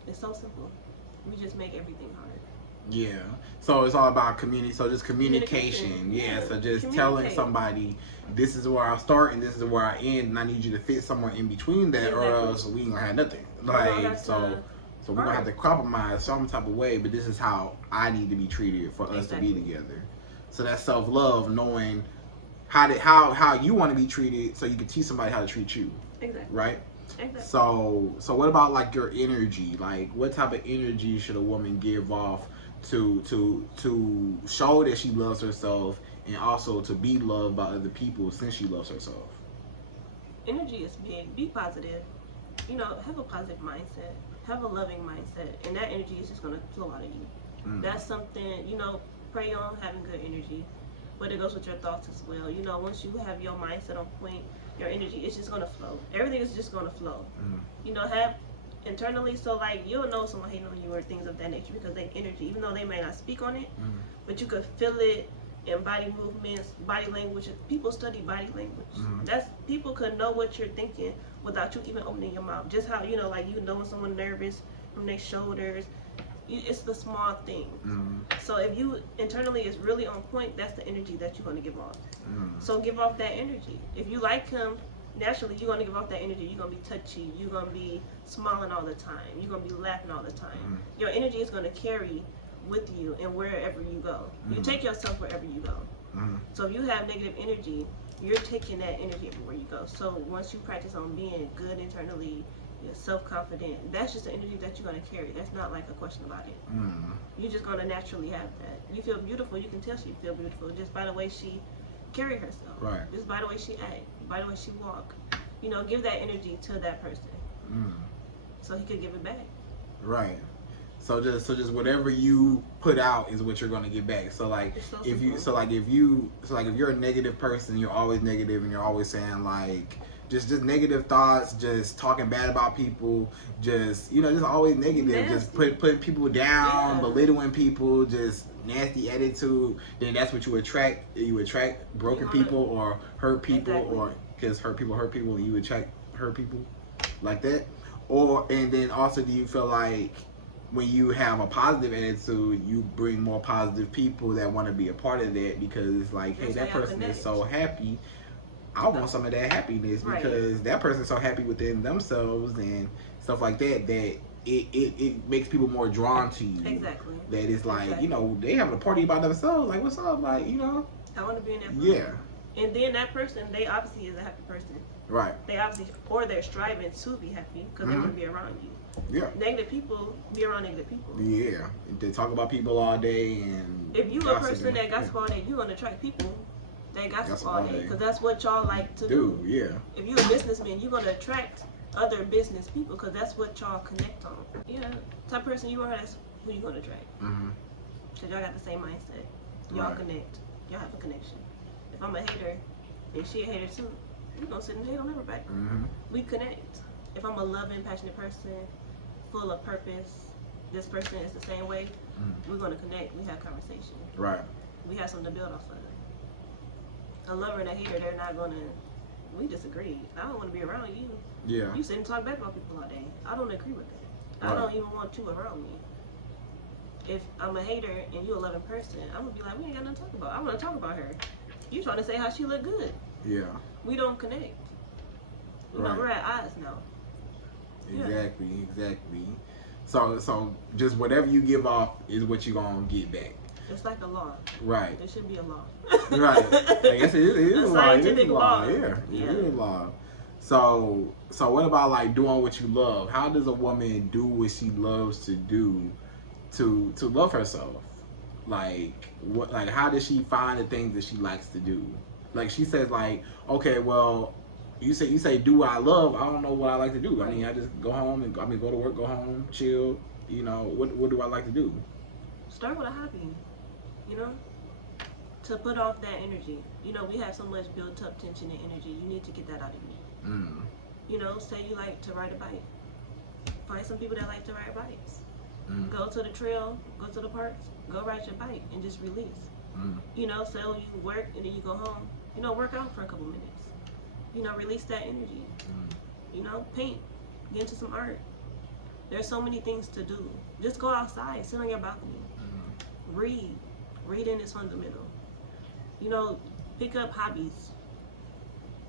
It's so simple. We just make everything hard. Yeah. So it's all about community. So just communication. Yeah. So just telling somebody, this is where I start and this is where I end, and I need you to fit somewhere in between that, or else we ain't gonna have nothing. Like so we're gonna have to compromise some type of way. But this is how I need to be treated for us to be together. So that's self-love, knowing how you want to be treated, so you can teach somebody how to treat you. Exactly. Right. Exactly. So what about like your energy? Like, what type of energy should a woman give off to show that she loves herself, and also to be loved by other people since she loves herself? Energy is big. Be positive. You know, have a positive mindset. Have a loving mindset, and that energy is just gonna flow out of you. That's something, you know, pray on having good energy, but it goes with your thoughts as well. You know, once you have your mindset on point, your energy is just gonna flow. Everything is just gonna flow. You know, have internally, so like you'll know someone hating on you or things of that nature because they energy, even though they may not speak on it, but you could feel it in body movements, body language. People study body language. That's, people could know what you're thinking without you even opening your mouth. Just how, you know, like, you know when someone's nervous from their shoulders. It's the small thing. So if you internally is really on point, that's the energy that you're going to give off. So give off that energy. If you like him, naturally you're going to give off that energy. You're going to be touchy. You're going to be smiling all the time. You're going to be laughing all the time. Your energy is going to carry with you and wherever you go. You take yourself wherever you go. So if you have negative energy, you're taking that energy everywhere you go. So once you practice on being good internally, you're self-confident, that's just the energy that you're going to carry. That's not like a question about it. You're just going to naturally have that. You feel beautiful. You can tell she feel beautiful just by the way she carry herself. Right. Just by the way she act, by the way she walk. You know, give that energy to that person, so he could give it back. Right. So just whatever you put out is what you're gonna get back. So like if you're a negative person, you're always negative and you're always saying like just negative thoughts, just talking bad about people, just always negative, just putting people down, belittling people, just nasty attitude, then that's what you attract. You attract broken people or hurt people, or because hurt people, and you attract hurt people like that. And then also, do you feel like when you have a positive attitude, you bring more positive people that want to be a part of that, because it's like, hey, that person is so happy, I want some of that happiness, because that person's so happy within themselves and stuff like that, that it makes people more drawn to you. Exactly. That it's like, they having a party by themselves, like, what's up, like, I want to be in that person. Yeah. And then that person, they obviously is a happy person. Right. They obviously, or they're striving to be happy because they want to be around you. Yeah. Negative people be around negative people. Yeah. They talk about people all day, and if you a person that gossip all day, you're gonna attract people that gossip all day, because that's what y'all like to do. Yeah. If you're a businessman, you're gonna attract other business people because that's what y'all connect on. Yeah. Type of person you are, that's who you're gonna attract. Because y'all got the same mindset. Y'all connect. Y'all have a connection. If I'm a hater and she a hater too, we're gonna sit and hate on everybody. We connect. If I'm a loving, passionate person, full of purpose, this person is the same way, we're gonna connect. We have conversation. Right. We have something to build off of. A lover and a hater, they're not gonna. We disagree. I don't want to be around you. Yeah. You sit and talk back about people all day. I don't agree with that. I don't even want you around me. If I'm a hater and you a loving person, I'm gonna be like, we ain't got nothing to talk about. I want to talk about her. You trying to say how she look good? Yeah. We don't connect. You know, we're at odds now. Exactly, exactly. So just whatever you give off is what you're gonna get back. It's like a law. Right. It should be a law. Right. I guess it is a law. It is a law. Yeah. Yeah. It is a law. So what about like doing what you love? How does a woman do what she loves to do to love herself? Like what? Like how does she find the things that she likes to do? Like she says, like, okay, well, you say do what I love. I don't know what I like to do. I mean, I just go home and go to work, go home, chill. You know, what do I like to do? Start with a hobby. You know, to put off that energy. You know, we have so much built up tension and energy. You need to get that out of you. You know, say you like to ride a bike. Find some people that like to ride bikes. Go to the trail, go to the parks, go ride your bike and just release. You know, so you work and then you go home. You know, work out for a couple minutes. You know, release that energy. You know, paint, get into some art. There's so many things to do. Just go outside, sit on your balcony, read. Reading is fundamental. You know, pick up hobbies.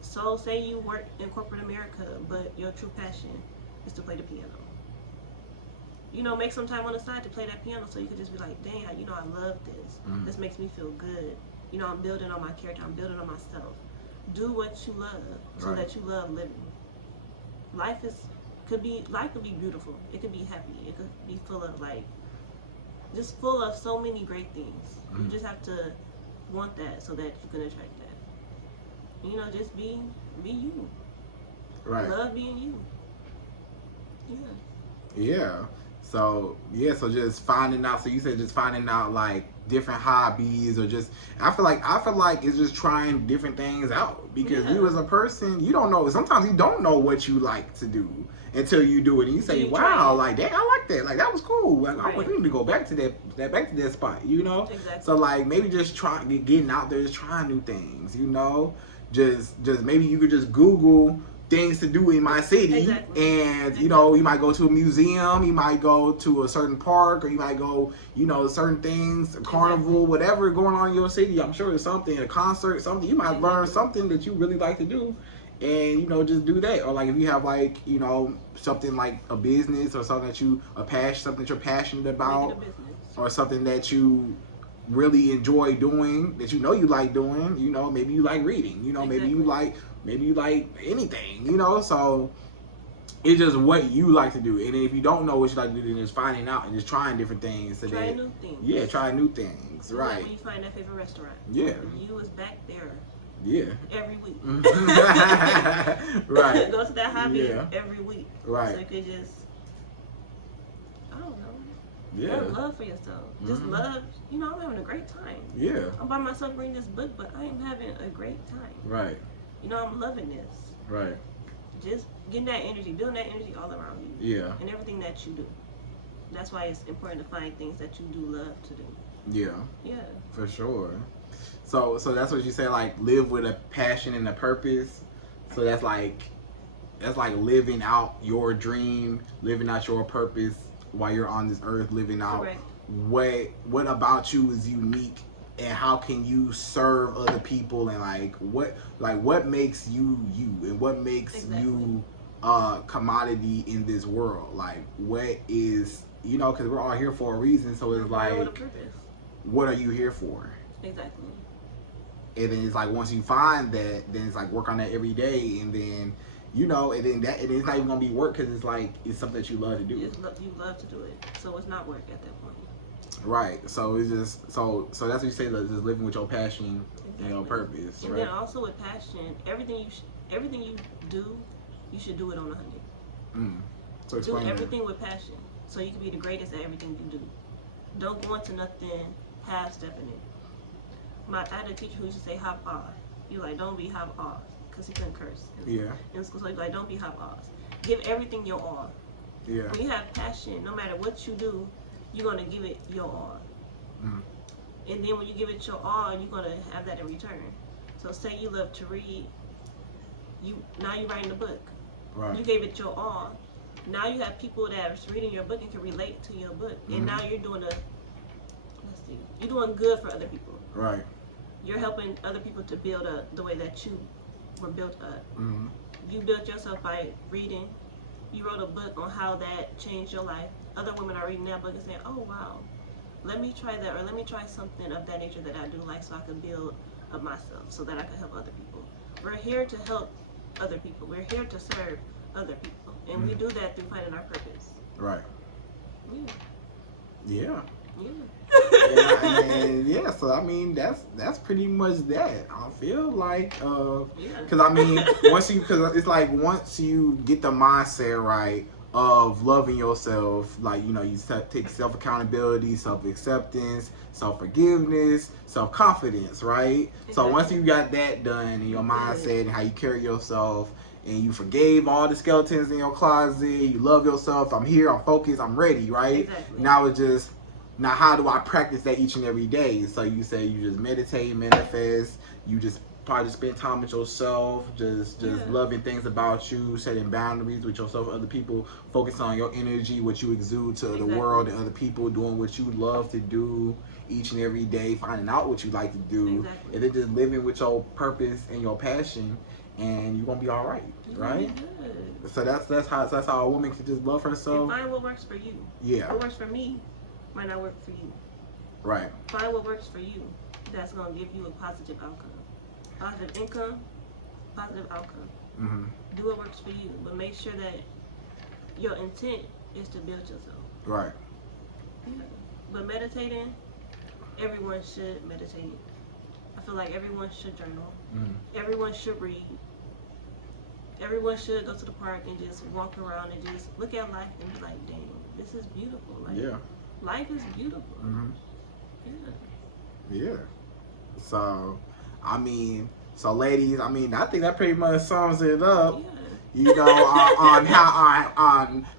So say you work in corporate America, but your true passion is to play the piano. You know, make some time on the side to play that piano so you can just be like, damn, you know, I love this. This makes me feel good. You know, I'm building on my character. I'm building on myself. Do what you love so that you love living. Life could be beautiful. It could be happy. It could be full of just full of so many great things. You just have to want that so that you can attract that. You know, just be you. Right. Love being you. Yeah. So just finding out. So you said just finding out like different hobbies or just I feel like it's just trying different things out because you as a person you don't know. Sometimes you don't know what you like to do until you do it and you say, wow, like dang, I like that. Like that was cool. Like I need to go back to that spot. You know. Exactly. So like maybe just getting out there, just trying new things. You know, just maybe you could just Google things to do in my city and you know you might go to a museum, you might go to a certain park, or you might go, you know, certain things, a carnival, whatever going on in your city. I'm sure there's something, a concert, something you might learn something that you really like to do and you know just do that. Or like if you have like, you know, something like a business or something that something that you're passionate about or something that you really enjoy doing that you know you like doing, you know, maybe you like reading, you know, maybe you like anything, you know. So it's just what you like to do, and if you don't know what you like to do, then just finding out and just trying different things. So try new things. Yeah, try new things. Right. Like when you find that favorite restaurant. Yeah. You was back there. Yeah. Every week. Right. Go to that hobby every week. Right. So you could just, I don't know. Yeah. Love for yourself. Just love. You know, I'm having a great time. Yeah. I'm by myself reading this book, but I am having a great time. Right. You know, I'm loving this. Right. Just getting that energy, building that energy all around you. Yeah. And everything that you do. That's why it's important to find things that you do love to do. Yeah. Yeah. For sure. So that's what you say, like live with a passion and a purpose. So that's like living out your dream, living out your purpose while you're on this earth, living out what about you is unique and how can you serve other people and what makes you and what makes you commodity in this world. Like what is, you know, because we're all here for a reason. So it's like, what are you here for? Exactly. And then it's like once you find that, then it's like work on that every day, and then you know, and then it's not even gonna be work because it's like it's something that you love to do. You love to do it, so it's not work at that point. Right. So it's just so that's what you say, like, just living with your passion and your purpose. And then also with passion, everything you do, you should do it on 100. So explain do everything with passion, so you can be the greatest at everything you do. Don't go into nothing half-stepping it. I had a teacher who used to say hop off. You like, don't be hop off, because he couldn't curse. In school, so he's like, don't be hop off. Give everything your all. Yeah. When you have passion, no matter what you do, you're gonna give it your all. And then when you give it your all, you're gonna have that in return. So say you love to read, now you're writing a book. Right. You gave it your all. Now you have people that are reading your book and can relate to your book. And now you're doing honesty. You're doing good for other people. Right. You're helping other people to build up the way that you were built up. Mm-hmm. You built yourself by reading. You wrote a book on how that changed your life. Other women are reading that book and saying, oh, wow, let me try that, or let me try something of that nature that I do like so I can build up myself so that I can help other people. We're here to help other people. We're here to serve other people. And we do that through finding our purpose. Right. Yeah. And yeah, so I mean that's pretty much that. I feel like because I mean because it's like once you get the mindset right of loving yourself, like, you know, you take self accountability, self acceptance, self forgiveness, self confidence, right? Exactly. So once you got that done in your mindset and how you carry yourself, and you forgave all the skeletons in your closet, you love yourself, I'm here, I'm focused, I'm ready, right? Exactly. Now it's just, now how do I practice that each and every day? So you say you just meditate, manifest, you just probably just spend time with yourself, just loving things about you, setting boundaries with yourself, other people, focus on your energy, what you exude to the world and other people, doing what you love to do each and every day, finding out what you like to do, and then just living with your purpose and your passion, and you're gonna be all right, right? So that's how a woman can just love herself. And find what works for you. Yeah. What works for me might not work for you. Right. Find what works for you. That's gonna give you a positive outcome, positive income, positive outcome. Mm-hmm. Do what works for you, but make sure that your intent is to build yourself. Right. Yeah. But meditating, everyone should meditate. I feel like everyone should journal. Mm-hmm. Everyone should read. Everyone should go to the park and just walk around and just look at life and be like, dang, this is beautiful. Like, life is beautiful. Mm-hmm. Yeah. Yeah. So, I mean, ladies, I mean, I think that pretty much sums it up. Yeah. You know, on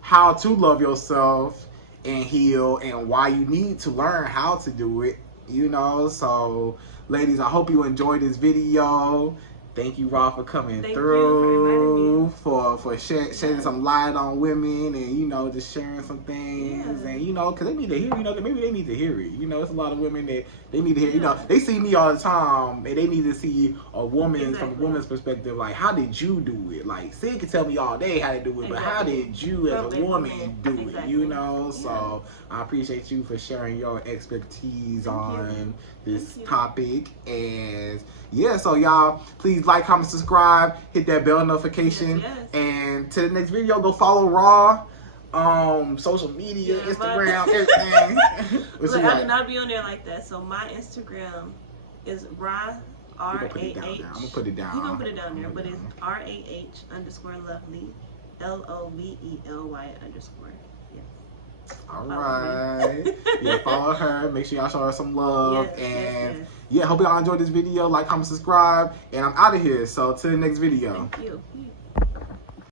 how to love yourself and heal, and why you need to learn how to do it. You know, so ladies, I hope you enjoyed this video. Thank you, Rah, for coming through, for shedding some light on women, and, you know, just sharing some things, and, you know, because they need to hear, you know, maybe they need to hear it. You know, it's a lot of women that they need to hear, you know, they see me all the time, and they need to see a woman from a woman's perspective, like, how did you do it? Like, Sydd can tell me all day how to do it, but how did you as a woman do it, you know? So I appreciate you for sharing your expertise on this topic, and yeah, so y'all, please like, comment, subscribe, hit that bell notification, and to the next video, go follow Rah, social media, Instagram, everything. Look, I do not be on there like that. So my Instagram is Rah, R-A-H. I'm gonna put it down. You're gonna put it down there, but it's RAH_lovely, LOVELY_. All right. Yeah, follow her. Make sure y'all show her some love. Yeah, hope y'all enjoyed this video. Like, comment, subscribe. And I'm out of here. So, till the next video. Thank you.